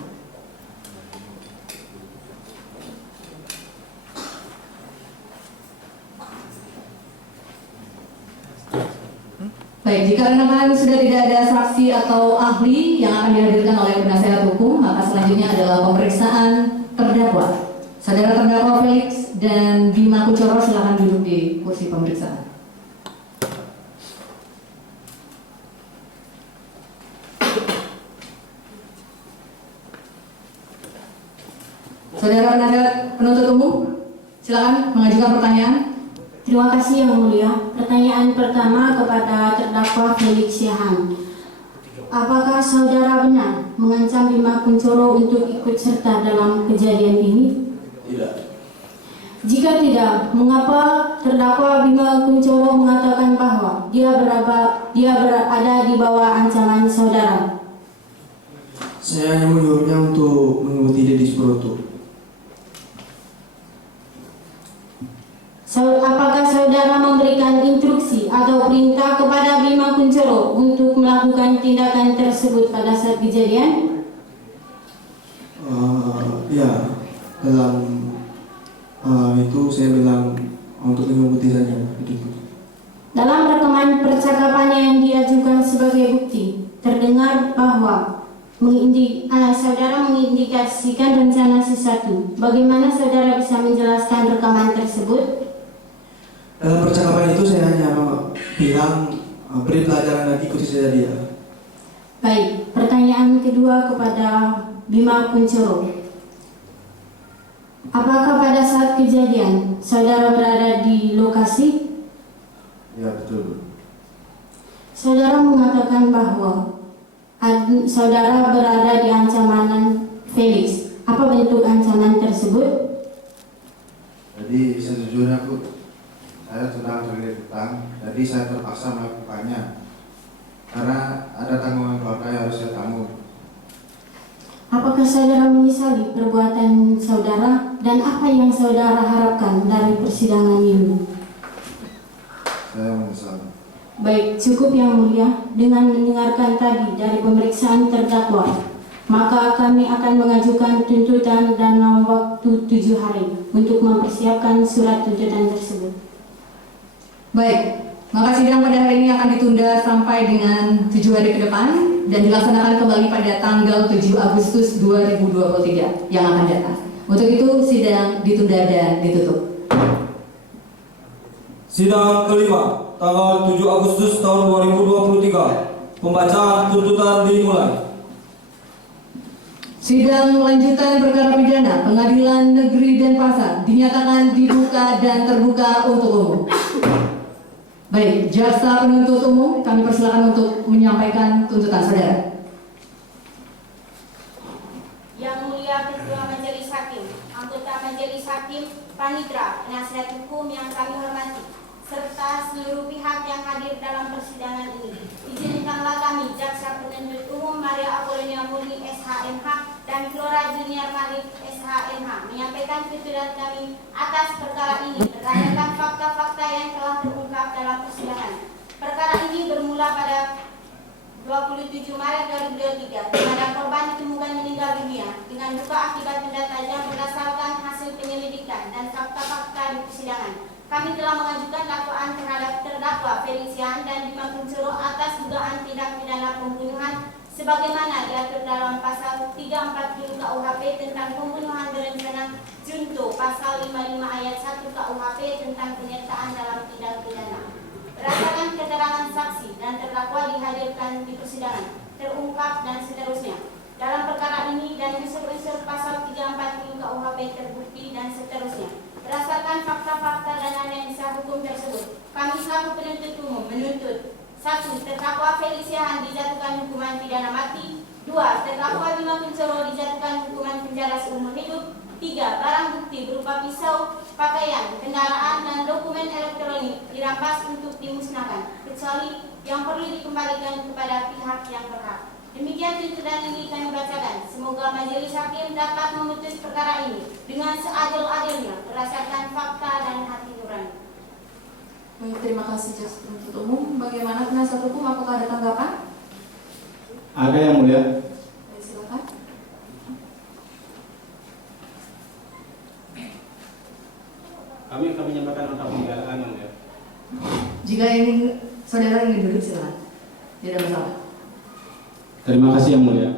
Baik, jika rekan-rekan sudah tidak ada saksi atau ahli yang akan dihadirkan oleh penasihat hukum, maka selanjutnya adalah pemeriksaan terdakwa. Saudara terdakwa Felix dan Bima Kunchoro silakan duduk di kursi pemeriksaan. Saudara penasihat penuntut umum, silakan mengajukan pertanyaan. Terima kasih yang mulia. Pertanyaan pertama kepada terdakwa Felix Siahaan. Apakah saudara benar mengancam Bima Kunchoro untuk ikut serta dalam kejadian ini? Tidak. Jika tidak, mengapa terdakwa Bima Kunchoro mengatakan bahwa dia berada di bawah ancaman saudara? Saya hanya menyuruhnya untuk mengikuti Deddy Suproto. Apakah saudara memberikan instruksi atau perintah kepada Bima Kunchoro untuk melakukan tindakan tersebut pada saat kejadian? Ya, dalam itu saya bilang untuk mengikuti saja. Dalam rekaman percakapannya yang diajukan sebagai bukti, terdengar bahwa saudara mengindikasikan rencana sesuatu. Bagaimana saudara bisa menjelaskan rekaman tersebut? Dalam percakapan itu saya hanya bilang beri pelajaran dan ikuti saja dia. Baik, pertanyaan kedua kepada Bima Kunchoro. Apakah pada saat kejadian saudara berada di lokasi? Ya, betul. Saudara mengatakan bahwa saudara berada di ancaman Felix. Apa bentuk ancaman tersebut? Jadi sejujurnya saya sedang terlilit hutang, jadi saya terpaksa melakukannya karena ada tanggungan keluarga yang harus saya tanggung. Apakah saudara menyesali perbuatan saudara dan apa yang saudara harapkan dari persidangan ini? Saya menyesal. Baik, cukup yang mulia. Dengan mendengarkan tadi dari pemeriksaan terdakwa, maka kami akan mengajukan tuntutan dalam waktu 7 hari untuk mempersiapkan surat tuntutan tersebut. Baik, maka sidang pada hari ini akan ditunda sampai dengan 7 hari ke depan dan dilaksanakan kembali pada tanggal 7 Agustus 2023 yang akan datang. Untuk itu sidang ditunda dan ditutup. Sidang kelima, tanggal 7 Agustus tahun 2023. Pembacaan tuntutan dimulai. Sidang lanjutan perkara pidana Pengadilan Negeri Denpasar dinyatakan dibuka dan terbuka untuk umum. Baik, jaksa penuntut umum, kami persilakan untuk menyampaikan tuntutan saudara. Yang mulia Ketua Majelis Hakim, anggota Majelis Hakim, panitera, penasihat hukum yang kami hormati, serta seluruh pihak yang hadir dalam persidangan ini. Izinkanlah kami, jaksa penuntut umum Maria Apolonia Murni SHMH dan Flora Junior Malik SHMH menyampaikan tuntutan kami atas perkara ini berdasarkan fakta-fakta yang telah terungkap dalam persidangan. Perkara ini bermula pada 27 Maret 2023 di mana korban ditemukan meninggal dunia dengan luka akibat benda tajam berdasarkan hasil penyelidikan dan fakta-fakta di persidangan. Kami telah mengajukan dakwaan terhadap terdakwa Felix Siahaan dan Bima Kunchoro atas dugaan tindak pidana pembunuhan sebagaimana diatur dalam pasal 340 KUHP tentang pembunuhan berencana junto, pasal 55 ayat 1 KUHP tentang penyertaan dalam tindak pidana. Berdasarkan keterangan saksi dan terdakwa dihadirkan di persidangan, terungkap dan seterusnya. Dalam perkara ini dan unsur-unsur pasal 340 KUHP terbukti dan seterusnya. Berdasarkan fakta-fakta dan analisa hukum tersebut, kami selaku penuntut umum menuntut: 1. Terdakwa Felix Siahaan dijatuhkan hukuman pidana mati. 2. Terdakwa Bima Kuncoro dijatuhkan hukuman penjara seumur hidup. 3. Barang bukti berupa pisau, pakaian, kendaraan, dan dokumen elektronik dirampas untuk dimusnahkan, kecuali yang perlu dikembalikan kepada pihak yang berhak. Demikian tuntutan ini kami bacakan. Semoga majelis hakim dapat memutus perkara ini dengan seadil-adilnya berdasarkan fakta dan hati nurani. Baik, terima kasih jaksa penuntut umum. Bagaimana penasihat hukum? Apakah ada tanggapan? Ada yang mulia. Baik, silakan. Kami akan menyampaikan nota pembelaan yang mulia. Jika ingin saudara ingin duduk silakan. Tidak ada masalah. Terima kasih yang mulia.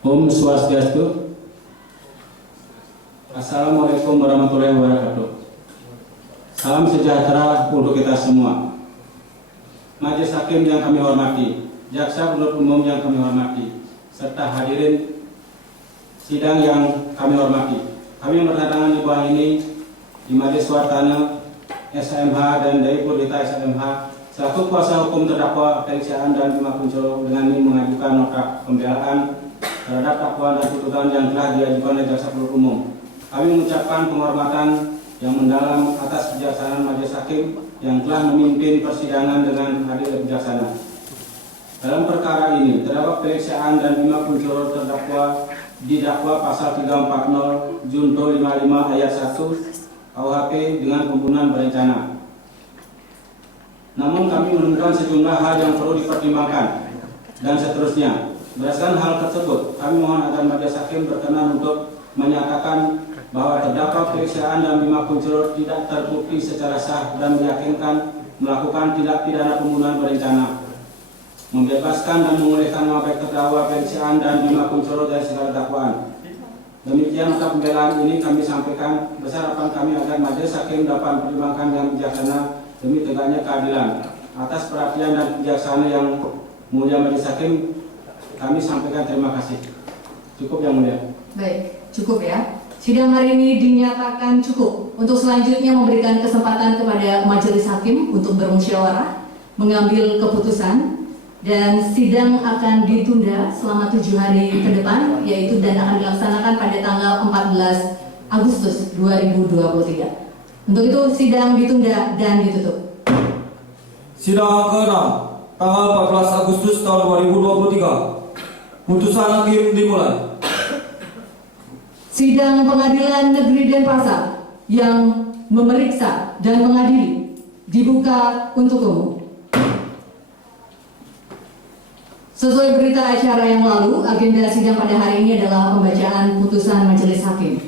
Om Swastiastu. Assalamualaikum warahmatullahi wabarakatuh. Salam sejahtera untuk kita semua. Majelis hakim yang kami hormati, jaksa penuntut umum yang kami hormati, serta hadirin sidang yang kami hormati. Kami berdatangan di bawah ini di Majelis Wartana SMH dan Daipo Dita SMH selaku kuasa hukum terdakwa Felix Siahaan dan Bima Kuncoro dengan ini mengajukan nota pembelaan terhadap dakwaan dan tuntutan yang telah diajukan oleh jaksa penuntut umum. Kami mengucapkan penghormatan yang mendalam atas kebijaksanaan majelis hakim yang telah memimpin persidangan dengan hadir dan bijaksana. Dalam perkara ini, terdakwa Felix Siahaan dan Bima Kuncoro didakwa pasal 340 junto 55 ayat 1 KUHP dengan pembunuhan berencana. Namun kami menemukan sejumlah hal yang perlu dipertimbangkan dan seterusnya. Berdasarkan hal tersebut, kami mohon agar majelis hakim berkenan untuk menyatakan bahwa terdakwa Felix Siahaan dan Bima Kuncoro tidak terbukti secara sah dan meyakinkan melakukan tindak pidana pembunuhan berencana, membebaskan dan memulihkan nama baik terdakwa Felix Siahaan dan Bima Kuncoro dari segala dakwaan. Demikian nota pembelaan ini kami sampaikan. Besar harapan kami agar majelis hakim dapat mempertimbangkan dengan bijaksana demi tegaknya keadilan. Atas perhatian dan kebijaksanaan yang mulia majelis hakim, kami sampaikan terima kasih. Cukup yang mulia. Baik, cukup ya. Sidang hari ini dinyatakan cukup. Untuk selanjutnya memberikan kesempatan kepada majelis hakim untuk bermusyawarah, mengambil keputusan, dan sidang akan ditunda selama 7 hari ke depan, yaitu dan akan dilaksanakan pada tanggal 14 Agustus 2023. Untuk itu sidang ditunda dan ditutup. Sidang ke-6 tanggal 14 Agustus tahun 2023. Putusan hakim dimulai. Sidang Pengadilan Negeri Denpasar yang memeriksa dan mengadili dibuka untuk umum. Sesuai berita acara yang lalu, agenda sidang pada hari ini adalah pembacaan putusan majelis hakim.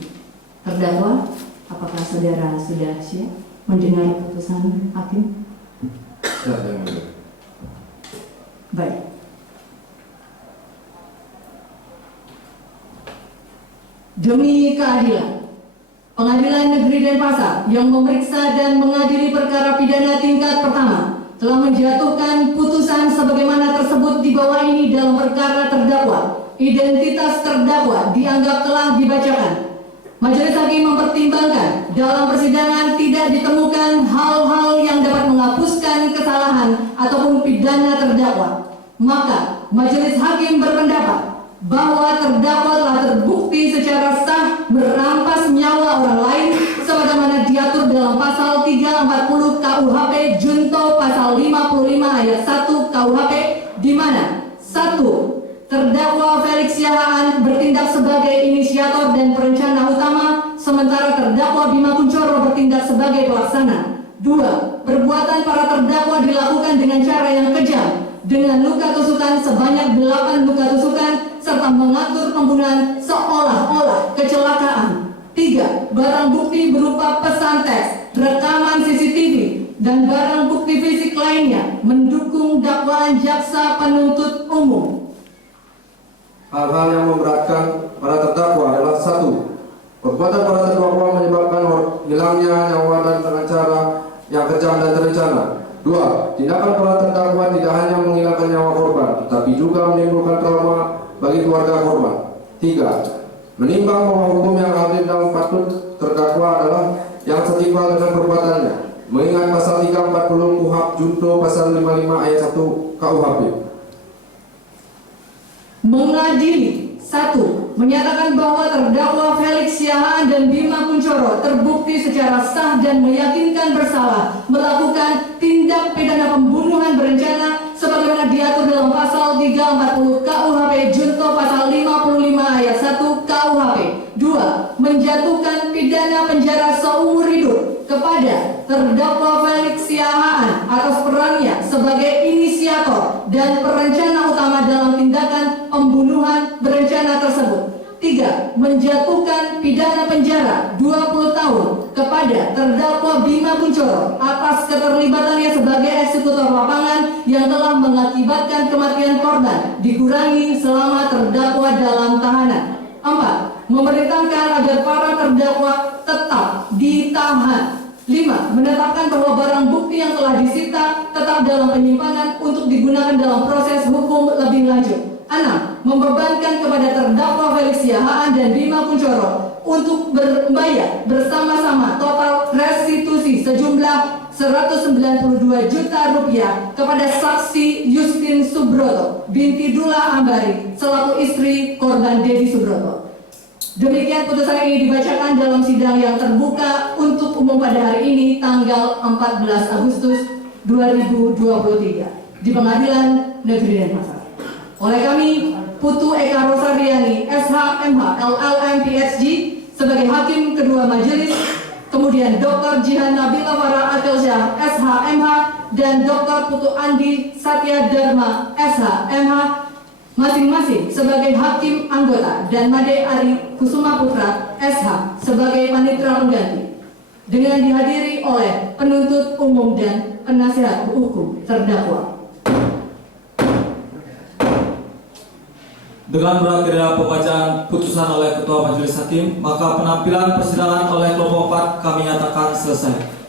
Terdakwa, apakah saudara sudah siap mendengar putusan hakim? Baik. Demi keadilan, Pengadilan Negeri Denpasar yang memeriksa dan mengadili perkara pidana tingkat pertama telah menjatuhkan putusan sebagaimana tersebut di bawah ini dalam perkara terdakwa. Identitas terdakwa dianggap telah dibacakan. Majelis hakim mempertimbangkan dalam persidangan tidak ditemukan hal-hal yang dapat menghapuskan kesalahan ataupun pidana terdakwa. Maka majelis hakim berpendapat bahwa terdakwa telah terbukti secara sah merampas nyawa orang lain sebagaimana diatur dalam pasal 340 KUHP junto pasal 55 ayat 1 KUHP, di mana 1. Terdakwa Felix Siahaan bertindak sebagai inisiator dan perencana utama, sementara terdakwa Bima Kuncoro bertindak sebagai pelaksana. 2. Perbuatan para terdakwa dilakukan dengan cara yang kejam, dengan luka tusukan sebanyak 8 luka tusukan, serta mengatur pembunuhan seolah-olah kecelakaan. 3. Barang bukti berupa pesan teks, rekaman CCTV, dan barang bukti fisik lainnya mendukung dakwaan jaksa penuntut umum. Hal-hal yang memberatkan para terdakwa adalah: 1. Perbuatan para terdakwa menyebabkan hilangnya nyawa dan dengan cara yang kejam dan terencana. 2. Tindakan para terdakwa tidak hanya menghilangkan nyawa korban, tetapi juga menimbulkan trauma bagi keluarga korban. 3. Menimbang bahwa hukum yang adil dalam patut terdakwa adalah yang setimpal dengan perbuatannya, mengingat pasal 340 KUHP junto pasal 55 ayat 1 KUHP. Mengadili: 1. Menyatakan bahwa terdakwa Felix Siahaan dan Bima Kunchoro terbukti secara sah dan meyakinkan bersalah melakukan tindak pidana pembunuhan berencana sebagaimana diatur dalam pasal 340 KUHP junto pasal 55 ayat 1 KUHP. 2. Menjatuhkan pidana penjara seumur hidup kepada terdakwa Felix Siahaan atas perannya sebagai inisiator dan perencana utama dalam tindakan pembunuhan berencana tersebut. 3. Menjatuhkan pidana penjara 20 tahun kepada terdakwa Bima Kunchoro atas keterlibatannya sebagai eksekutor lapangan yang telah mengakibatkan kematian korban dikurangi selama terdakwa dalam tahanan. 4. Memerintahkan agar para terdakwa tetap ditahan. 5. Menetapkan bahwa barang bukti yang telah disita tetap dalam penyimpanan untuk digunakan dalam proses hukum lebih lanjut. 6. Membebankan kepada terdakwa Felix Siahaan dan Bima Kunchoro untuk membayar bersama-sama total restitusi sejumlah 192 juta rupiah kepada saksi Justin Subroto binti Dula Ambari selaku istri korban Dedi Subroto. Demikian putusan ini dibacakan dalam sidang yang terbuka untuk umum pada hari ini tanggal 14 Agustus 2023 di Pengadilan Negeri Denpasar. Oleh kami, Putu Eka Rosariani, SH.MH, LLM, PhD sebagai Hakim Kedua Majelis, kemudian Dr. Jihan Nabila Farah Atilsyah, SH.MH, dan Dr. Putu Andi Satya Dharma, SH.MH, masing-masing sebagai Hakim Anggota, dan Made Ari Kusuma Putra, SH, sebagai Panitera Pengganti, dengan dihadiri oleh penuntut umum dan penasihat hukum terdakwa. Dengan berakhirnya pembacaan putusan oleh Ketua Majelis Hakim, maka penampilan persidangan oleh kelompok 4 kami nyatakan selesai.